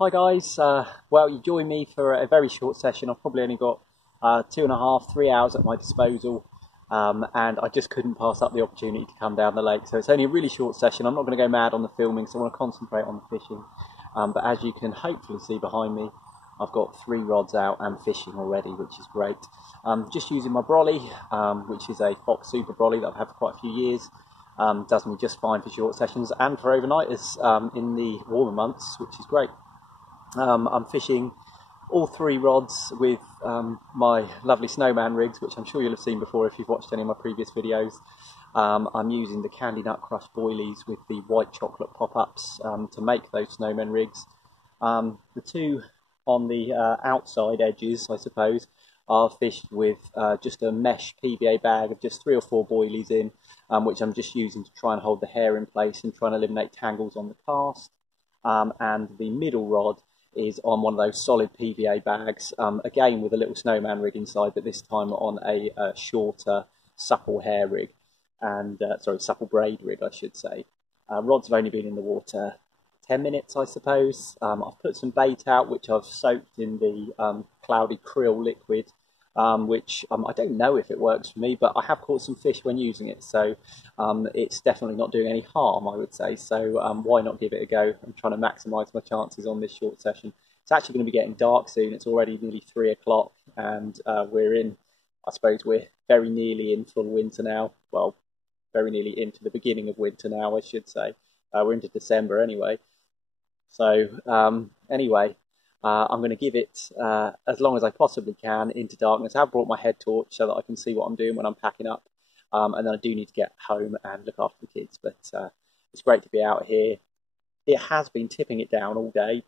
Hi guys, well you joined me for a very short session. I've probably only got 2.5, 3 hours at my disposal, and I just couldn't pass up the opportunity to come down the lake. So it's only a really short session. I'm not going to go mad on the filming, so I want to concentrate on the fishing. But as you can hopefully see behind me, I've got 3 rods out and fishing already, which is great. Just using my Brolly, which is a Fox Super Brolly that I've had for quite a few years. Does me just fine for short sessions and for overnighters in the warmer months, which is great. I'm fishing all 3 rods with my lovely snowman rigs, which I'm sure you'll have seen before if you've watched any of my previous videos. I'm using the Candy Nut Crush boilies with the white chocolate pop-ups to make those snowman rigs. The 2 on the outside edges, I suppose, are fished with just a mesh PVA bag of just 3 or 4 boilies in, which I'm just using to try and hold the hair in place and try and eliminate tangles on the cast. And the middle rod is on one of those solid PVA bags, again with a little snowman rig inside, but this time on a shorter supple hair rig, and supple braid rig I should say. Rods have only been in the water 10 minutes I suppose. I've put some bait out which I've soaked in the cloudy krill liquid, which I don't know if it works for me, but I have caught some fish when using it, so it's definitely not doing any harm, I would say. So why not give it a go? I'm trying to maximise my chances on this short session. It's actually going to be getting dark soon. It's already nearly 3 o'clock, and I suppose we're very nearly in full winter now. Well, very nearly into the beginning of winter now, I should say. We're into December anyway. So anyway, I'm going to give it as long as I possibly can into darkness. I've brought my head torch so that I can see what I'm doing when I'm packing up. And then I do need to get home and look after the kids. But it's great to be out here. It has been tipping it down all day,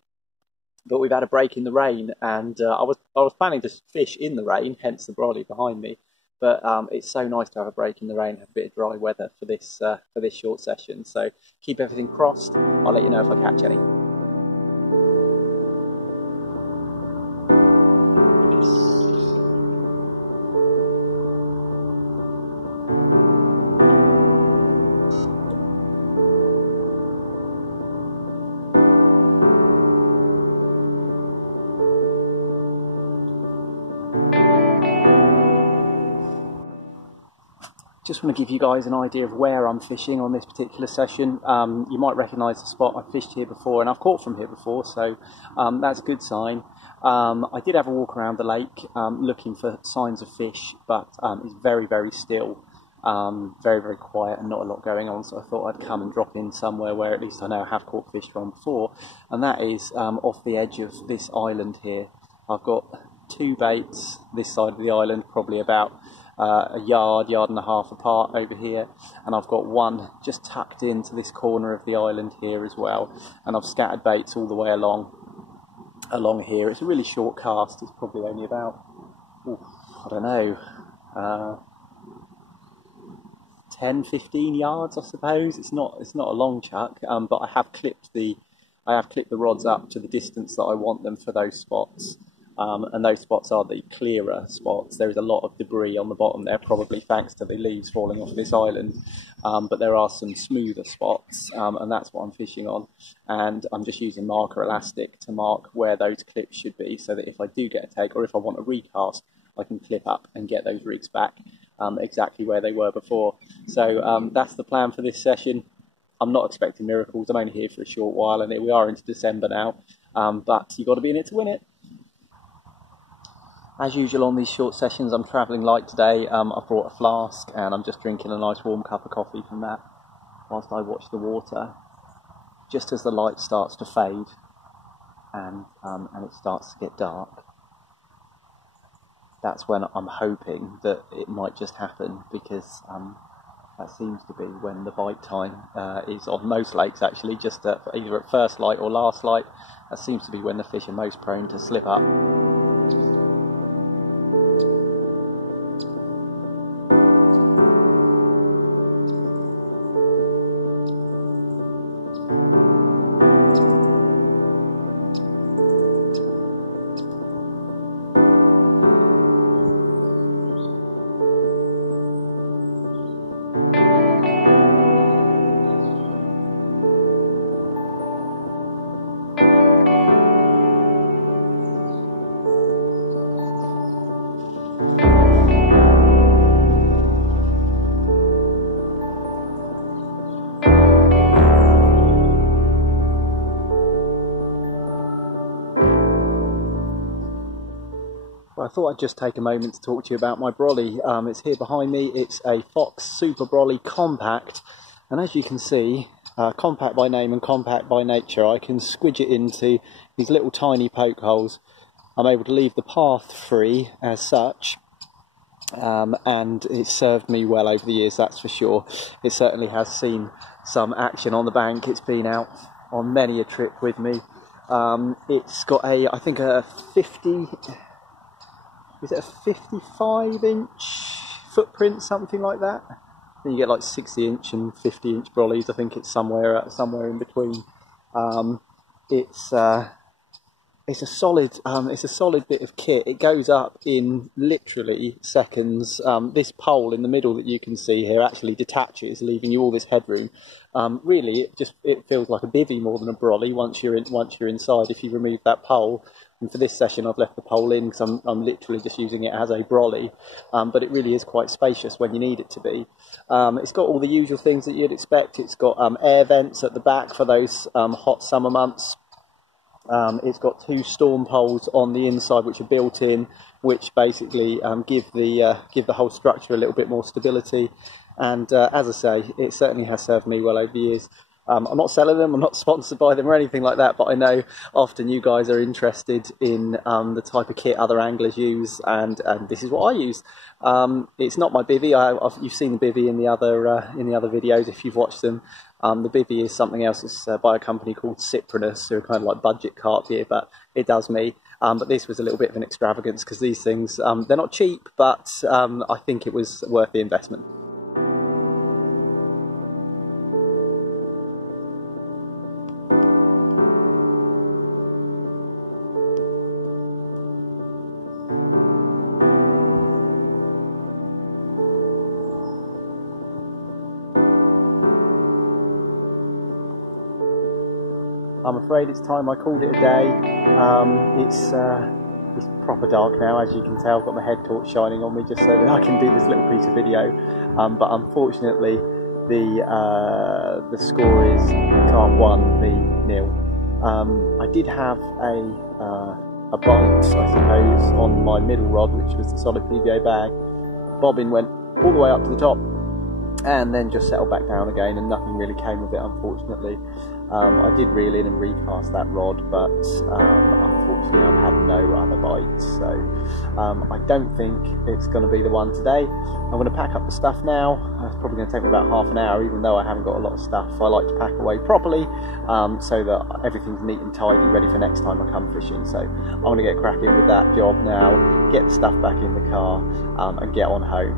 but we've had a break in the rain, and I was planning to fish in the rain, hence the Brolly behind me. But it's so nice to have a break in the rain, have a bit of dry weather for this short session. So keep everything crossed. I'll let you know if I catch any. Just want to give you guys an idea of where I'm fishing on this particular session. You might recognise the spot. I've fished here before and I've caught from here before, so that's a good sign. I did have a walk around the lake looking for signs of fish, but it's very, very still, very, very quiet and not a lot going on, so I thought I'd come and drop in somewhere where at least I know I have caught fish from before, and that is off the edge of this island here. I've got 2 baits this side of the island, probably about a yard and a half apart over here, and I've got 1 just tucked into this corner of the island here as well, and I've scattered baits all the way along here. It's a really short cast. It's probably only about I don't know, 10-15 yards I suppose. It's not a long chuck, but I have clipped the rods up to the distance that I want them for those spots. And those spots are the clearer spots. There is a lot of debris on the bottom there, probably thanks to the leaves falling off this island. But there are some smoother spots, and that's what I'm fishing on. And I'm just using marker elastic to mark where those clips should be, so that if I do get a take, or if I want a recast, I can clip up and get those rigs back exactly where they were before. So that's the plan for this session. I'm not expecting miracles. I'm only here for a short while, and we are into December now. But you've got to be in it to win it. As usual on these short sessions, I'm travelling light today. I've brought a flask and I'm just drinking a nice warm cup of coffee from that whilst I watch the water. Just as the light starts to fade and it starts to get dark, that's when I'm hoping that it might just happen, because that seems to be when the bite time is on most lakes actually, just either at first light or last light. That seems to be when the fish are most prone to slip up. thought I'd just take a moment to talk to you about my Brolly. It's here behind me. It's a Fox Super Brolly Compact, and as you can see, compact by name and compact by nature, I can squidge it into these little tiny poke holes. I'm able to leave the path free as such, and it's served me well over the years, that's for sure. It certainly has seen some action on the bank. It's been out on many a trip with me. It's got I think a 55-inch footprint, something like that. Then you get like 60-inch and 50-inch Brollies. I think it's somewhere in between. It's a solid bit of kit. It goes up in literally seconds. This pole in the middle that you can see here actually detaches, leaving you all this headroom. Really, it feels like a bivvy more than a Brolly once you're inside. If you remove that pole, and for this session I've left the pole in because I'm literally just using it as a Brolly. But it really is quite spacious when you need it to be. It's got all the usual things that you'd expect. It's got air vents at the back for those hot summer months. It's got two storm poles on the inside which are built in, which basically give the whole structure a little bit more stability. And as I say, it certainly has served me well over the years. I'm not selling them, I'm not sponsored by them or anything like that, but I know often you guys are interested in the type of kit other anglers use, and this is what I use. It's not my bivvy. You've seen the bivvy in the other videos if you've watched them. The bivvy is something else. It's by a company called Cyprinus, who are kind of like budget carp gear, but it does me. But this was a little bit of an extravagance because these things, they're not cheap, but I think it was worth the investment. I'm afraid it's time I called it a day. It's proper dark now, as you can tell. I've got my head torch shining on me just so that I can do this little piece of video. But unfortunately, the score is Carp 1, me 0. I did have a bite, I suppose, on my middle rod, which was the solid PVA bag. Bobbin went all the way up to the top and then just settled back down again, and nothing really came of it, unfortunately. I did reel in and recast that rod, but unfortunately I've had no other bites, so I don't think it's going to be the one today. I'm going to pack up the stuff now. It's probably going to take me about half an hour, even though I haven't got a lot of stuff. I like to pack away properly so that everything's neat and tidy, ready for next time I come fishing. So I'm going to get cracking with that job now, get the stuff back in the car and get on home.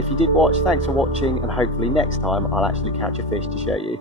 If you did watch, thanks for watching, and hopefully next time I'll actually catch a fish to show you.